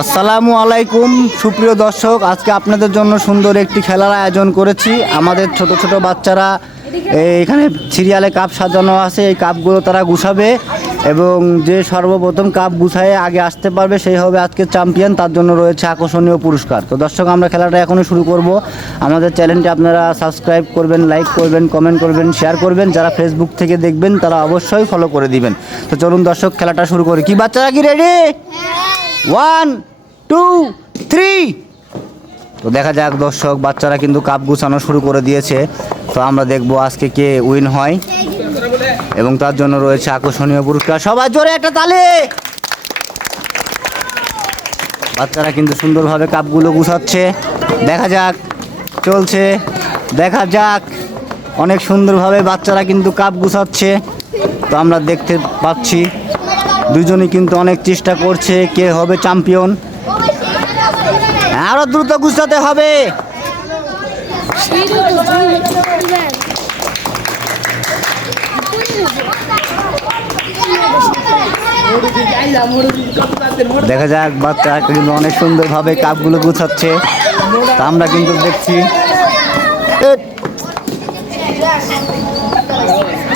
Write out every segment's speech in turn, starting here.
আসসালামু আলাইকুম সুপ্রিয় দর্শক, আজকে আপনাদের জন্য সুন্দর একটি খেলার আয়োজন করেছি। আমাদের ছোট ছোট বাচ্চারা এখানে সিরিয়ালে কাপ সাজানো আছে, এই কাপগুলো তারা গুছাবে এবং যে সর্বপ্রথম কাপ গুছায়ে আগে আসতে পারবে সেই হবে আজকে চ্যাম্পিয়ন। তার জন্য রয়েছে আকর্ষণীয় পুরস্কার। তো দর্শক, আমরা খেলাটা এখনই শুরু করব। আমাদের চ্যানেলটি আপনারা সাবস্ক্রাইব করবেন, লাইক করবেন, কমেন্ট করবেন, শেয়ার করবেন। যারা ফেসবুক থেকে দেখবেন তারা অবশ্যই ফলো করে দিবেন। তো চলুন দর্শক, খেলাটা শুরু করি। কি বাচ্চারা কি রেডি? 1 2 3। তো দেখা যাক দর্শক, বাচ্চারা কিন্তু কাপ গুছানো শুরু করে দিয়েছে। তো আমরা দেখবো আজকে কে উইন হয় এবং তার জন্য রয়েছে আকর্ষণীয় পুরস্কার। সবাই জোরে একটা তালি। বাচ্চারা কিন্তু সুন্দরভাবে কাপগুলো গুছাচ্ছে। দেখা যাক, চলছে, দেখা যাক। অনেক সুন্দরভাবে বাচ্চারা কিন্তু কাপ গুছাচ্ছে। তো আমরা দেখতে পাচ্ছি দুজনই কিন্তু অনেক চেষ্টা করছে কে হবে চ্যাম্পিয়ন। আরো দ্রুত গুছাতে হবে। দেখা যাক, বাচ্চা কিন্তু অনেক সুন্দরভাবে কাপগুলো গুছাচ্ছে। তা আমরা কিন্তু দেখছি।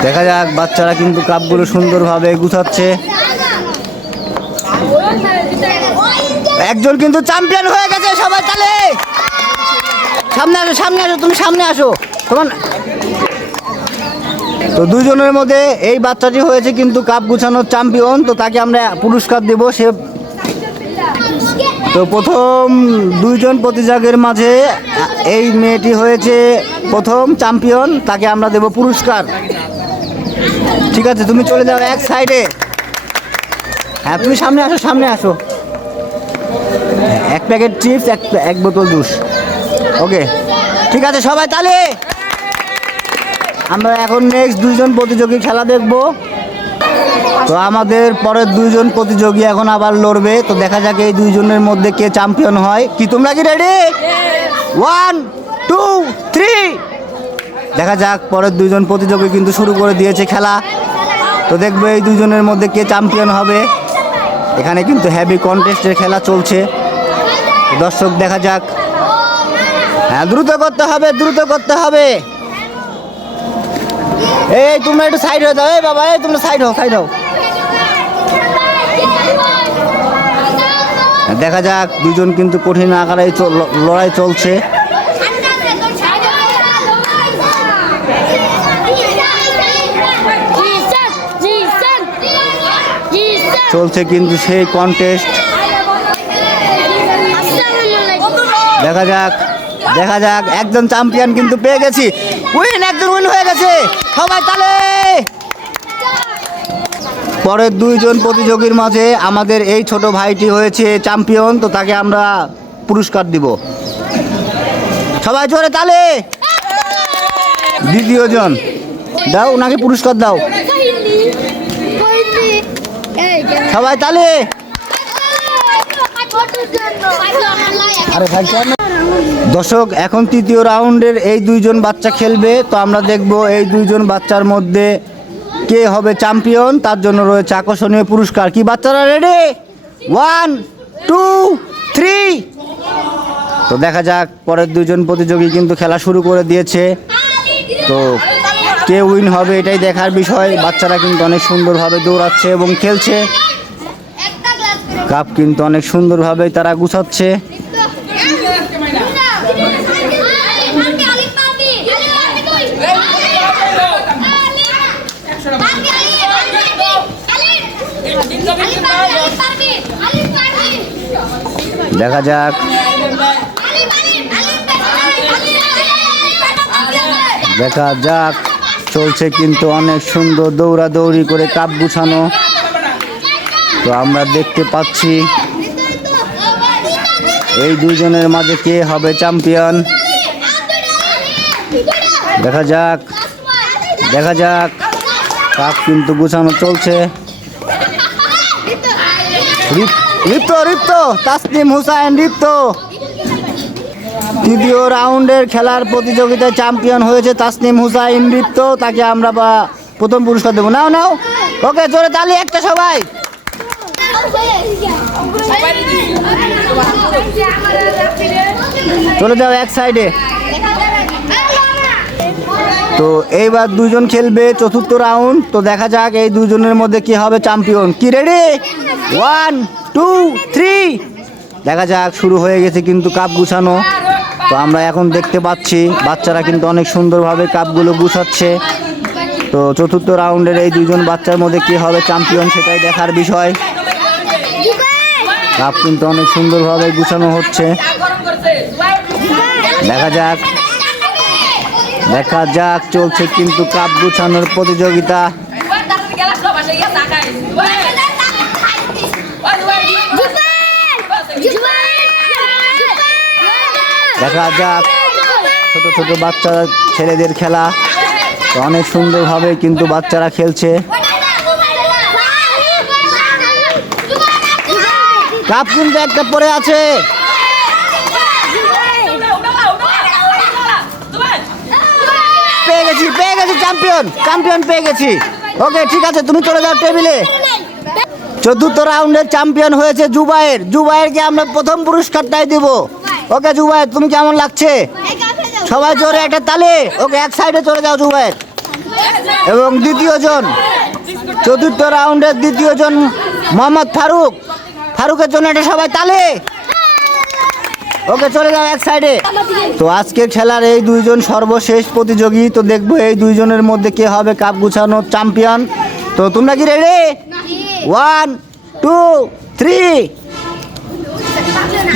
দেখা যাক, বাচ্চারা কিন্তু কাপগুলো সুন্দরভাবে গুছাচ্ছে। একজন কিন্তু চ্যাম্পিয়ন হয়ে গেছে। সবাই তালে। সামনে আসো, সামনে আসো, তুমি সামনে আসো। তোমার তো দুইজনের মধ্যে এই বাচ্চাটি হয়েছে কিন্তু কাপ গুছানোর চ্যাম্পিয়ন। তো তাকে আমরা পুরস্কার দেব। সে তো প্রথম দুইজন প্রতিযোগীর মাঝে এই মেয়েটি হয়েছে প্রথম চ্যাম্পিয়ন, তাকে আমরা দেব পুরস্কার। ঠিক আছে, তুমি চলে যাও এক সাইডে। হ্যাঁ, তুমি সামনে আসো, সামনে আসো। এক প্যাকেট চিপস, এক বোতল জুস। ওকে, ঠিক আছে, সবাই তালে। আমরা এখন নেক্সট দুইজন প্রতিযোগী খেলা দেখব। তো আমাদের পরের দুইজন প্রতিযোগী এখন আবার লড়বে। তো দেখা যাক এই দুইজনের মধ্যে কে চ্যাম্পিয়ন হয়। কি তোমরা কি রেডি? 1 2 3। দেখা যাক, পরের দুইজন প্রতিযোগী কিন্তু শুরু করে দিয়েছে খেলা। তো দেখবো এই দুইজনের মধ্যে কে চ্যাম্পিয়ন হবে। এখানে কিন্তু হেভি কন্টেস্টের খেলা চলছে। দর্শক, দেখা যাক। হ্যাঁ, দ্রুত করতে হবে, দ্রুত করতে হবে। এই তোমরা একটু সাইড হয়ে যাও। এই বাবা, এই তোমরা সাইড হও, সাইড হও। দেখা যাক, দুজন কিন্তু কঠিন আকারে লড়াই চলছে। চলছে কিন্তু সেই কন্টেস্ট। দেখা যাক, দেখা যাক। একজন চ্যাম্পিয়ন কিন্তু পেয়ে গেছি। উইন, একজন উইন হয়ে গেছে। সবাই তালে। পরের দুইজন প্রতিযোগীর মাঝে আমাদের এই ছোট ভাইটি হয়েছে চ্যাম্পিয়ন। তো তাকে আমরা পুরস্কার দিব। সবাই জোরে তালে। দ্বিতীয় জন দাও, ওনাকে পুরস্কার দাও। সবাই তালে। দর্শক, এখন তৃতীয় রাউন্ডের এই দুইজন বাচ্চা খেলবে। তো আমরা দেখব এই দুইজন বাচ্চার মধ্যে কে হবে চ্যাম্পিয়ন। তার জন্য রয়েছে আকর্ষণীয় পুরস্কার। কি বাচ্চারা রেডি? 1 2 3। তো দেখা যাক, পরের দুইজন প্রতিযোগী কিন্তু খেলা শুরু করে দিয়েছে। তো কে উইন হবে এটাই দেখার বিষয়। বাচ্চারা কিন্তু অনেক সুন্দরভাবে দৌড়াচ্ছে এবং খেলছে। কাপ কিন্তু অনেক সুন্দরভাবে তারা গুছাচ্ছে। দেখা যাক, দেখা যাক। চলছে কিন্তু অনেক সুন্দর দৌড়াদৌড়ি করে কাপ গুছানো। তো আমরা দেখতে পাচ্ছি এই দুইজনের মাঝে কে হবে চ্যাম্পিয়ন। দেখা যাক, দেখা যাক। কাপ কিন্তু গুছানো চলছে। রিপ্ত, রিপ্ত, তাসনিম হুসাইন রিপ্ত তৃতীয় রাউন্ডের খেলার প্রতিযোগিতায় চ্যাম্পিয়ন হয়েছে তাসনিম হুসাইন রিপ্ত। তাকে আমরা প্রথম পুরস্কার দেবো। নাও নাও, ওকে, জোরে তালি একটা সবাই। চলে যাও এক সাইডে। তো এইবার দুজন খেলবে চতুর্থ রাউন্ড। তো দেখা যাক এই দুজনের মধ্যে কি হবে চ্যাম্পিয়ন। কি রেডি? 1 2 3 দেখা যাক শুরু হয়ে গেছে কিন্তু কাপ গুছানো। তো আমরা এখন দেখতে পাচ্ছি বাচ্চারা কিন্তু অনেক সুন্দরভাবে কাপগুলো গুছাচ্ছে। তো চতুর্থ রাউন্ডের এই দুজন বাচ্চার মধ্যে কি হবে চ্যাম্পিয়ন সেটাই দেখার বিষয়। কাপ কিন্তু অনেক সুন্দরভাবে গুছানো হচ্ছে। দেখা যাক চলছে কিন্তু কাপ গুছানোর প্রতিযোগিতা। দেখা যাক ছোট ছোট বাচ্চা ছেলেদের খেলা। তো অনেক সুন্দরভাবে কিন্তু বাচ্চারা খেলছে। কাপ কিন্তু একটা পড়ে আছে। পেয়ে গেছি চ্যাম্পিয়ন পেয়ে গেছি। ওকে ঠিক আছে, তুমি চলে যাও টেবিলে। চতুর্থ রাউন্ডের চ্যাম্পিয়ন হয়েছে জুবায়েরকে আমরা প্রথম পুরস্কারটাই দিব। ওকে জুবায়ের, তুমি কেমন লাগছে? সবাই জোরে একটা তালি। ওকে এক সাইডে চলে যাও জুবায়ের। এবং চতুর্থ রাউন্ডের দ্বিতীয় জন মোহাম্মদ ফারুকের জন্য একটা সবাই তালি। ওকে চলে যাও এক সাইডে। তো আজকের খেলার এই দুইজন সর্বশেষ প্রতিযোগী। তো দেখবো এই দুইজনের মধ্যে কে হবে কাপ গুছানোর চ্যাম্পিয়ন। তো তোমরা কি রেডি? 1 2 3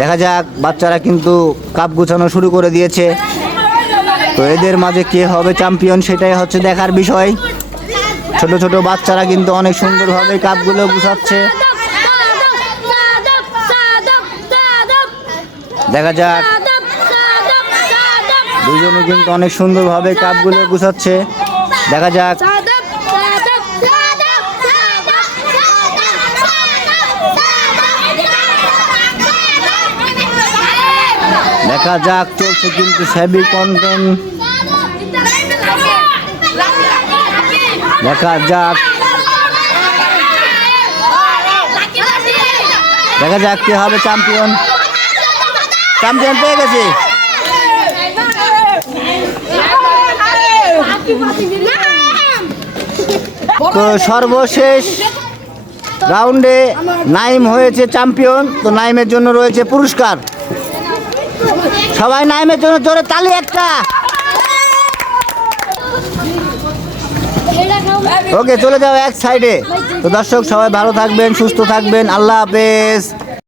দেখা যাক বাচ্চারা কিন্তু কাপ গুছানো শুরু করে দিয়েছে। তো এদের মাঝে কে হবে চ্যাম্পিয়ন সেটাই হচ্ছে দেখার বিষয়। ছোট ছোট বাচ্চারা কিন্তু অনেক সুন্দরভাবে কাপগুলো গুছাচ্ছে। দেখা যাক দুজনে কিন্তু অনেক সুন্দরভাবে কাপগুলো গুছাচ্ছে। দেখা যাক চলছে কিন্তু সেভি কন্টেন্ট। দেখা যাক কে হবে চ্যাম্পিয়ন পেয়ে গেছে। তো সর্বশেষ রাউন্ডে নাইম হয়েছে চ্যাম্পিয়ন। তো নাইমের জন্য রয়েছে পুরস্কার। সবাই নাইমের জন্য জোরে তালি একটা। ওকে চলে যাও এক সাইডে। তো দর্শক সবাই ভালো থাকবেন, সুস্থ থাকবেন। আল্লাহ হাফেজ।